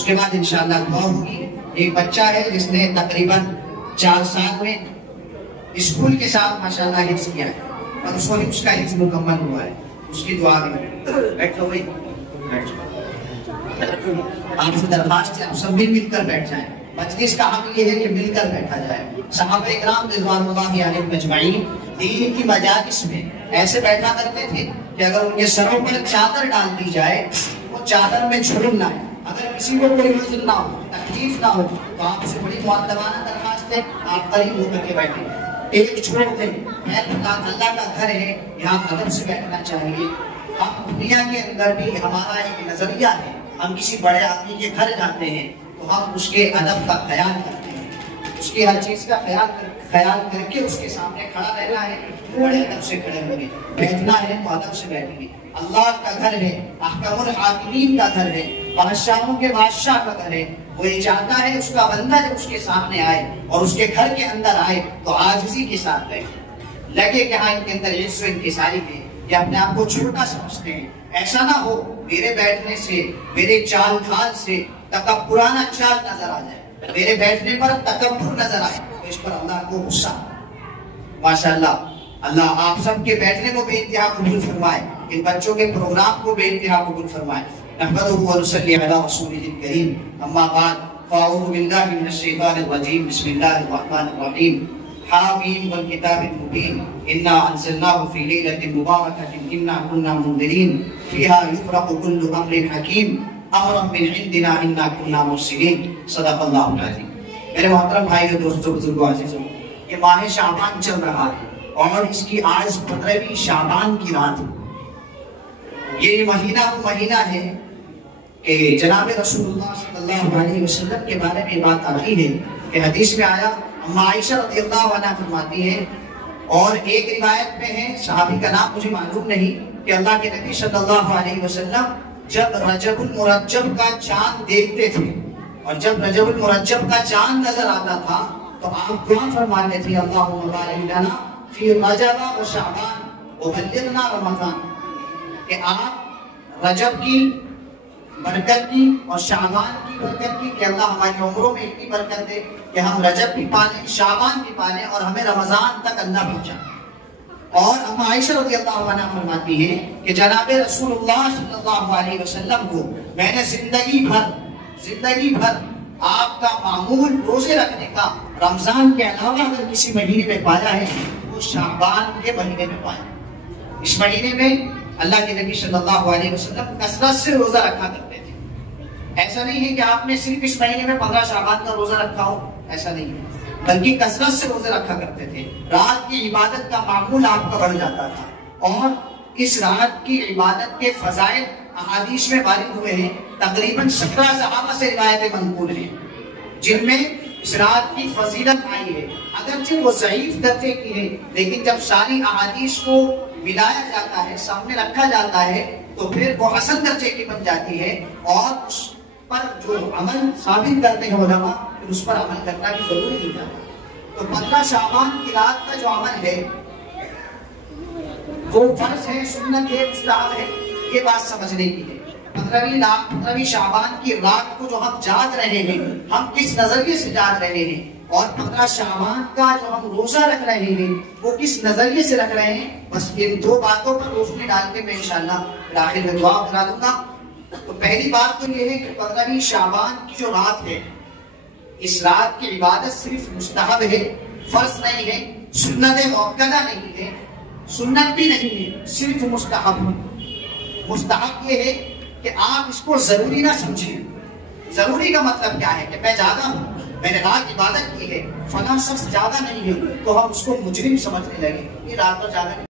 उसके बाद इंशाअल्लाह दुआ होगी। एक बच्चा है जिसने तकरीबन 4 साल में स्कूल के साथ माशाअल्लाह हिफ्ज़ किया है और उसका हिफ्ज़ मुकम्मल हुआ है, उसकी दुआ भी। बैठो भाई, आपसे दरख्वास्त है आप सब मिलकर बैठ जाएं। मजलिस का हम ये है कि मिलकर बैठा जाए। सहाबा इकराम रिज़वानुल्लाहि अलैहिम अजमईन दीन की मजालिस में ऐसे बैठा करते थे कि अगर उनके सरों पर चादर डाल दी जाए वो चादर में झुलम ना है। अगर किसी को कोई हुज़्न ना हो, तकलीफ ना हो, तो आपसे बड़ी मुअद्दबाना दरख्वास्त है आप करीब होकर के बैठे, एक छोड़ दें। अल्लाह का घर है, यहाँ अदब से बैठना चाहिए। हम दुनिया के अंदर भी हमारा एक नजरिया है, हम किसी बड़े आदमी के घर जाते हैं तो हम उसके अदब का ख्याल करते हैं, उसकी हर चीज का ख्याल करके उसके सामने खड़ा रहना है, बड़े अदब से खड़े होंगे, बैठना है तो अदब से बैठेंगे। अल्लाह का घर है, अहकमुल हाकिमीन का घर है, बादशाहों के बादशाह का घर है। वो ये चाहता है उसका बंदा जब उसके सामने आए और उसके घर के अंदर आए तो आजिज़ी के साथ बैठे। लगे कि हाँ इनके अंदर इज्जत इंकिसारी है, ये अपने आप को छोटा समझते हैं। ऐसा ना हो मेरे बैठने से, मेरे चाल ढाल से तकब्बुराना चाल नजर आ जाए, मेरे बैठने पर तकब्बुर नजर आए तो इस पर अल्लाह को गुस्सा। माशाअल्लाह, अल्लाह आप सब के बैठने को बेइंतहा कबूल फरमाए, इन बच्चों के प्रोग्राम को बेइंतहा कबूल फरमाए। नहमदुहु व नुसल्ली अला रसूलिल करीम, अम्मा बाद, फ़अऊज़ु बिल्लाहि मिनश शैतानिर रजीम, बिस्मिल्लाहिर रहमानिर रहीम। हामीम वल किताबिल मुबीन, इन्ना अंज़लनाहु फ़ी लैलतिन मुबारकतिन, इन्ना कुन्ना मुंज़िरीन, फ़ीहा युफ़रक़ु कुल्लु अम्रिन हकीम, अमरन मिन इंदिना, इन्ना कुन्ना मुरसिलीन। सदक़ल्लाहुल अज़ीम। मेरे मोहतरम भाइयों, दोस्तों, बुजुर्गों, अज़ीज़ों, ये माह शाबान चल रहा है और इसकी आज 15वीं शाबान की रात है। ये महीना वो महीना है कि जनाब रसूलुल्लाह सल्लल्लाहु अलैहि वसल्लम के बारे में बात आ रही है कि हदीस में आया, अम्मा आयशा रज़ियल्लाहु अन्हा फरमाती है, और एक रिवायत में है, सहाबी का नाम मुझे मालूम नहीं, कि अल्लाह के नबी सल्लल्लाहु अलैहि वसल्लम जब रजबुल मुरज्जब का चांद देखते थे और जब रजबुल मुरज्जब का चांद नजर आता था तो आप दुआ फरमाते थे, अल्लाहुम्मा बारिक लना फी रजब व शअबान व बल्लिगना रमज़ान, कि आप रजब की बरकत की और शाबान की बरकत की, कि अल्लाह हमारी उम्रों में इतनी बरकत दे कि हम रजब भी पालें, शाबान भी पालें और हमें रमजान तक अल्लाह पहुंचाए। और अम्मा आयशा रज़ियल्लाहु अन्हा फरमाती है कि जनाब रसूलुल्लाह सल्लल्लाहु अलैहि वसल्लम को मैंने जिंदगी भर आपका मामूल रोजे रखने का रमजान के अलावा अगर किसी महीने में पाया है वो शाबान के महीने में पाया। इस महीने में अल्लाह के नबी सल्लल्लाहु अलैहि वसल्लम कसरत से रोजा रखा करते थे। ऐसा नहीं है कि आपने सिर्फ इस महीने में 15 शाबान का रोजा रखा हो, ऐसा नहीं है, बल्कि कसरत से रोजे रखा करते थे। रात की इबादत का मामूल आपका बढ़ जाता था और इस रात की इबादत के फजाइल अहादीस में वारिद हुए हैं। तकरीबन 17 सहाबा से रिवायतें मनकूल हैं जिनमें इस रात की फजीलत आई है। अगरचे वो ज़ईफ दर्जे की है, लेकिन जब सारी अहादीस को मिलाया जाता है, सामने रखा जाता है, तो फिर वो हसन दर्जे की बन जाती है और उस पर जो अमल साबित करते हैं उलमा, फिर उस पर अमल करना भी जरूरी हो जाता है। तो 15 शाबान की रात का जो अमल है वो फर्ज है, सुन्नत है, मुस्तहब है, ये बात समझने की है। 15वीं शाबान की रात को जो हम जाग रहे हैं, हम किस नजरिए से जाग रहे हैं, और 15 शाबान का जो हम रोजा रख रहे हैं वो किस नजरिए से रख रहे हैं, बस इन 2 बातों पर रोशनी डाल के मैं इंशाअल्लाह आखिर में दुआ करा दूंगा। तो पहली बात तो ये है कि 15वीं शाबान की जो रात है, इस रात की इबादत सिर्फ मुस्तहब है, फर्ज नहीं है, सुन्नत मुअक्कदा नहीं है, सुन्नत भी नहीं है, सिर्फ मुस्तहब है। मुस्तहब ये है कि आप इसको जरूरी ना समझिए। जरूरी का मतलब क्या है कि मैं जागा हूँ, मैंने रात इबादत की है, फला शख्स जागा नहीं है तो हम उसको मुजरिम समझने लगे, ये रात को जागा नहीं।